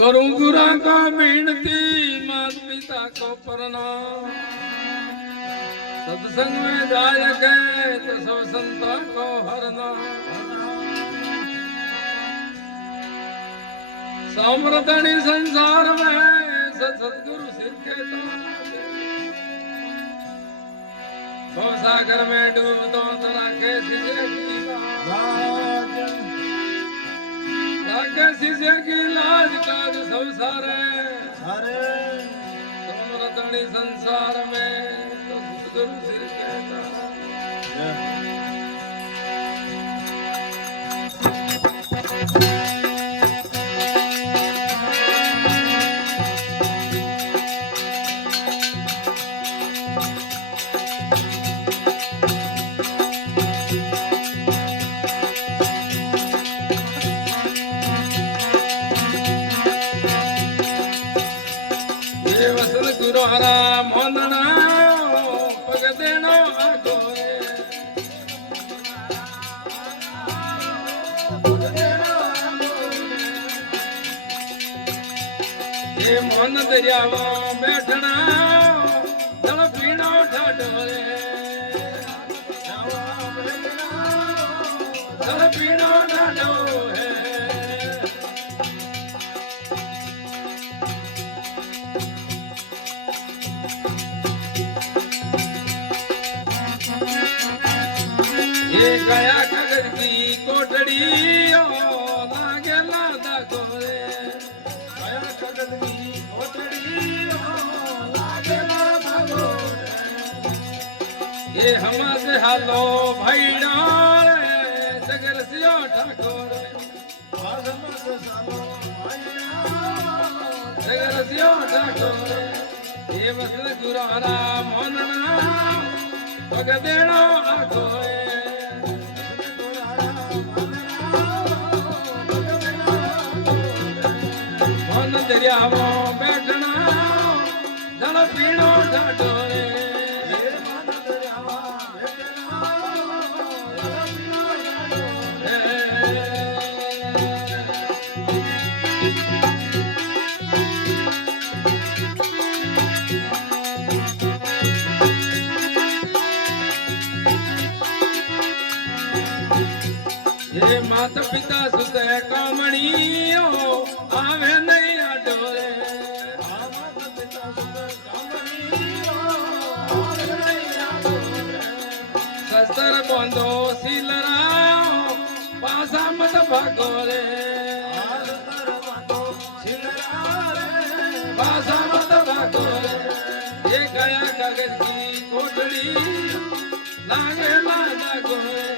करूं गुरा का विनती मात पिता को प्रणाम। सत्संग में जाय के तो सब संता को हरना। समृद्धि संसार में सतगुरु सिर के सागर में डूब दो तरा कैसी शिष्य की लाज काज सब सारे समृद्धि संसार में तो सतगुरु सिर कहता। गुरु हरा मोंदना पग देनो आगोए ये मोन दरियावा बैठना जल पीना ठाडोरे जल पीना ठाडोरे गया कागज की कोठड़ी लागे लादा गोरे गया कागज की कोठड़ी लागे लादा गोरे ये हमारे हालो भाईड़ा जगर सियो ठाकोरे जगर सियो ठाकोरे ये बस गुरारा मोनना पग देनो आगोए दरियावो बैठना जल पीनो ढाडोरे ये माता पिता सुत कामणियो आवे नहीं शस्त्र बंदो सिलराओ पासा मत भागोरे पासा मत भागोरे ये गया कागज की कोठड़ी लागे माता गोरे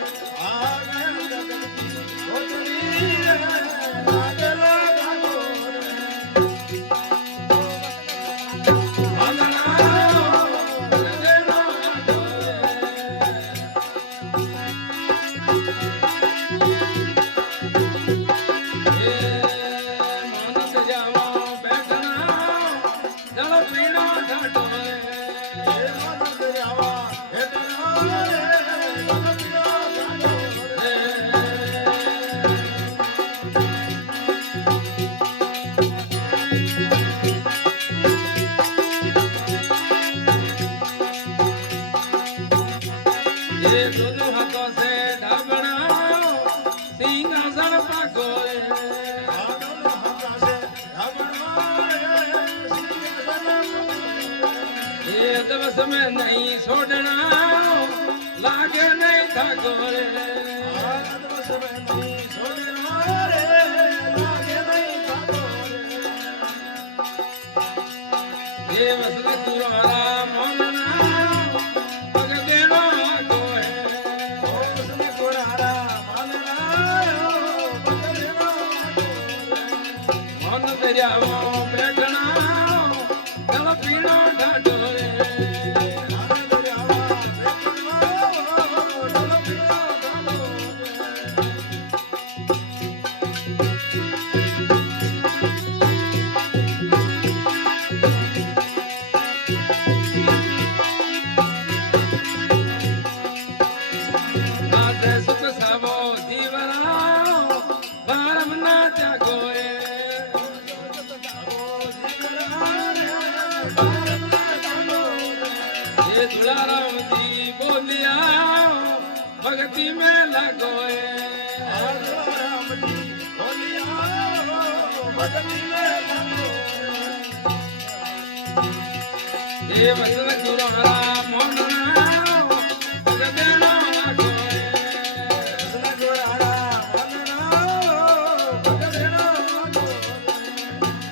दोनों हाथों से ढाबना सिंहासन पागोरे ये दिवस में नहीं छोड़ना लागे नहीं था गोरे ये बस तुम्हारा मोनना पग देनो दरियावो बैठना जल पीना ढाडोरे ये तुलाराम जी बोलिया भक्ति में लगो ये वचन गुरुहरा मोहना भगते नो लगो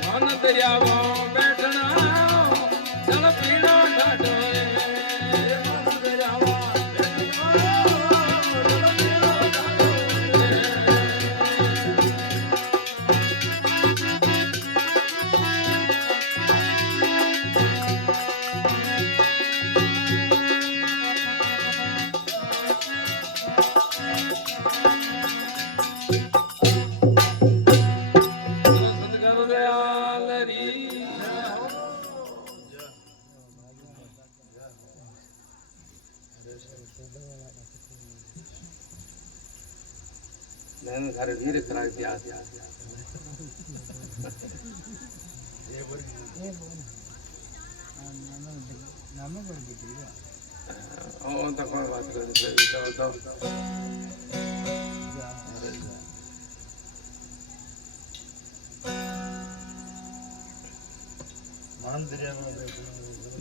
मन दरियावो बैठना जल पीणो ढाढो मैंने घर वीर करा दिया ओ तो कोई बात कर तो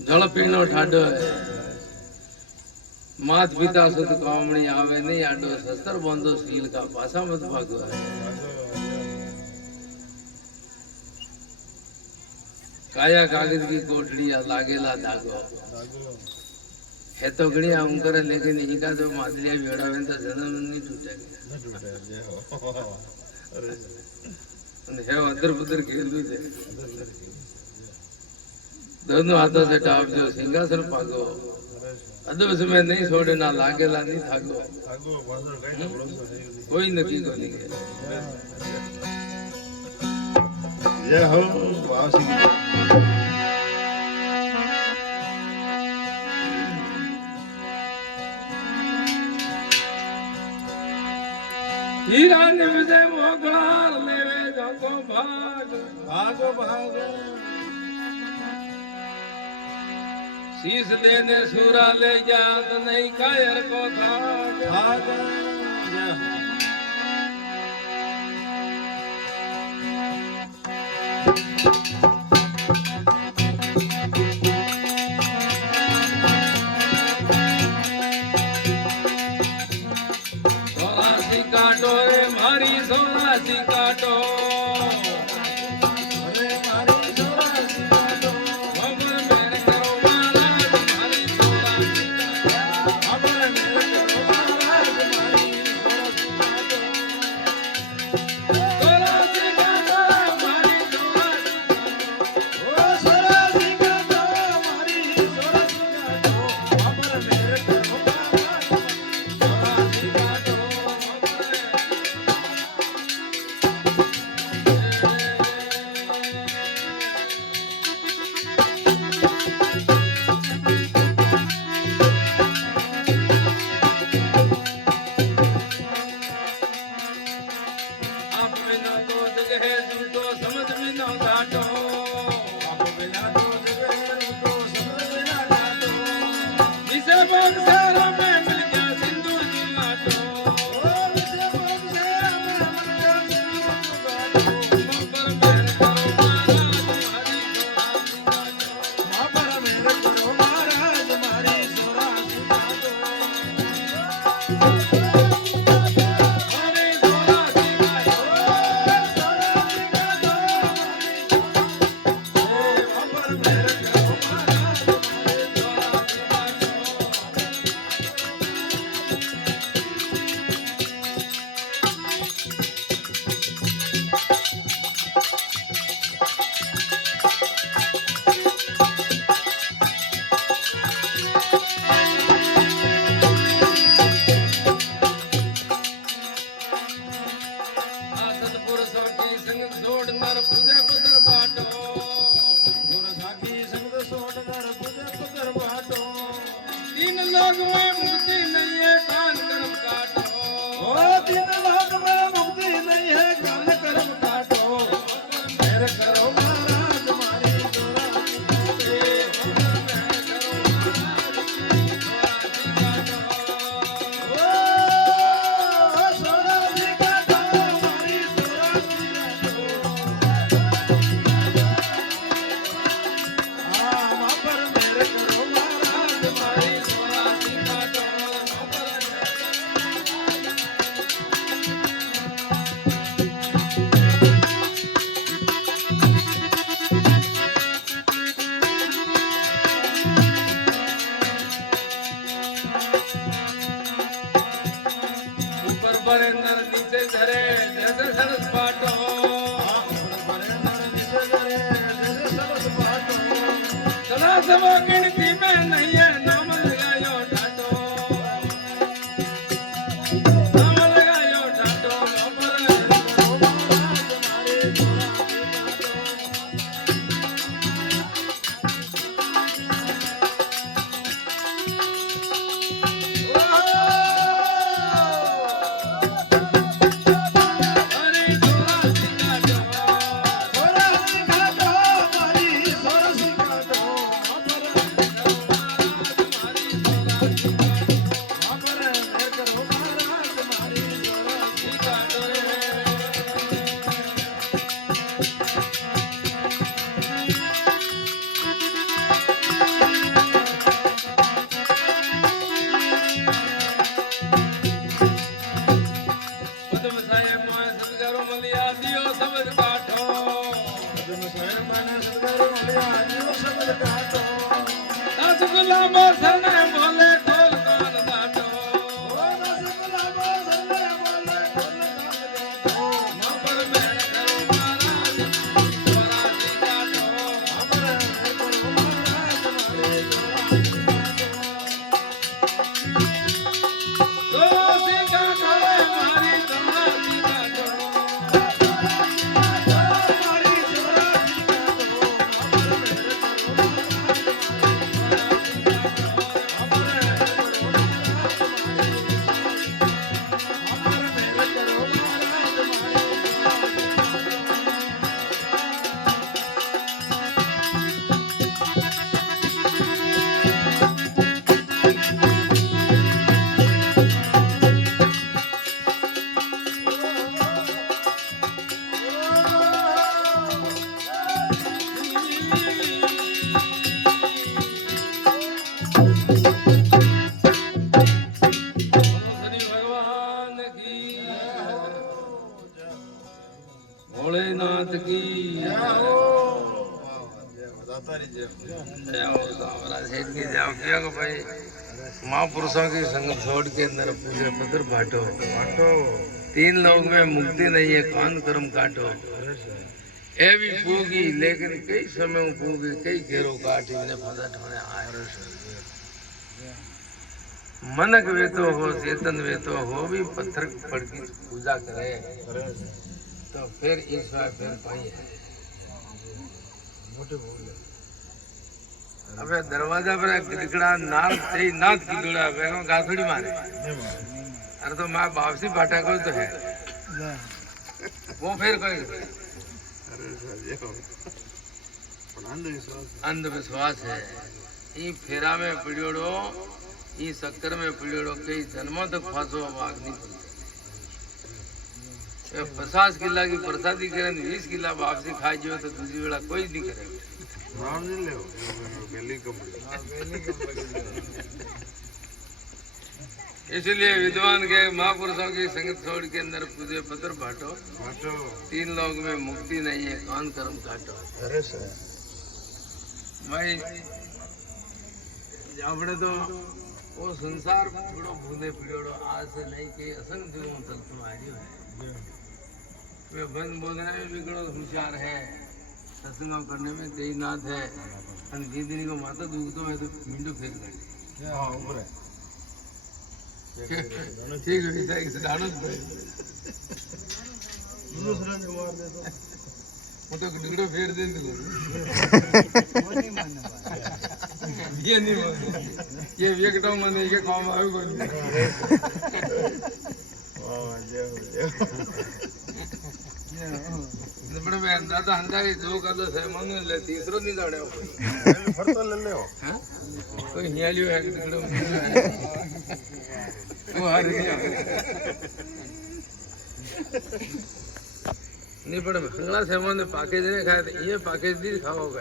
जल पीनो ठाडो मात पिता सुत कामणी आवे नहीं आडो शस्त्र बंधो शील का पासा मत भागो काया कागज की कोठड़िया लागेला धागो है तो गणिया हम करे लेकिन इनका जो मादरिया भेड़ावे तो जन्म नहीं टूटेगा है अदर पुदर खेल भी दे दोनों हाथों से टाप जो सिंहासन पागो अदब समय नहीं छोड़े ना लागेला नहीं थागो कोई नकी को नहीं है ये हो वासी हीरा निमजे मोगलार लेवे जाको भाग भागो भागो शीश देने सूरा ले जा तो नहीं कायर को थाक भागो सोनासी काटो रे मारी सोनासी काटो वो गिनती में नहीं है नाम लगायो ठाटो नाम लगायो ठाटो अमर करो महाराज मारे भोलेनाथ की भाई महापुरुषों की संगत छोड़ के अंदर पूजे पत्र बांटो तीन लोग में मुक्ति नहीं है कान कर्म काटो ए भी पूगी लेकिन कई समय पूगी कई घेरो काटी ने फसट होने आए मनक वेतो हो चेतन वेतो हो भी पत्थर पड़ की पूजा करे तो फिर ईश्वर फिर पाई है अबे दरवाजा पर गिड़गड़ा नाल तेई नाथ की गुड़ा बेगम गाथड़ी मारे अरे तो माँ वापसी बाटा को तो है वो फिर कोई अंधविश्वास है ई फेरा में पिड़ियोड़ो ई शक्कर में पिड़ियोड़ो कई जन्मों तक फांसो वाग नहीं पड़ती 50 किला की प्रसादी करें 20 किला वापसी खाई जो तो दूसरी वेला कोई नहीं करे नाम नहीं ले इसलिए विद्वान के महापुरुषों की संगत छोड़ के अंदर पूजे पत्र बांटो तीन लोग में मुक्ति नहीं है कान कर्म काटो भाई अपने तो वो संसार थोड़ो भूले पिड़ोड़ो आज से नहीं के असंग जुगों तक तुम्हारी है वे बंद बोलने में बिगड़ो होशियार है सत्संग करने में तेजनाथ है और गिदनी को माता दुखतो है तो मिंडो फेंक दे हां ऊपर है ठीक है इसे इस डाणो दूसरा ने मार दे तो वो तो बिगड़ो फेर दे तो वो नहीं मानना ये नहीं मानना ये व्यक्तो माने के काम आवे कोई वाह जय बड़े मैं अंदाजा हंदा ही दो कर दो सहमंग ले तीसरो नहीं दाड़े कोई फर तो ले ले हो हैं कोई हियालियो है कि तिकड़ो वो हार गया नहीं पड़े हंगला सहमंग ने पैकेज ने खाए तो ये पैकेज दी खाओगे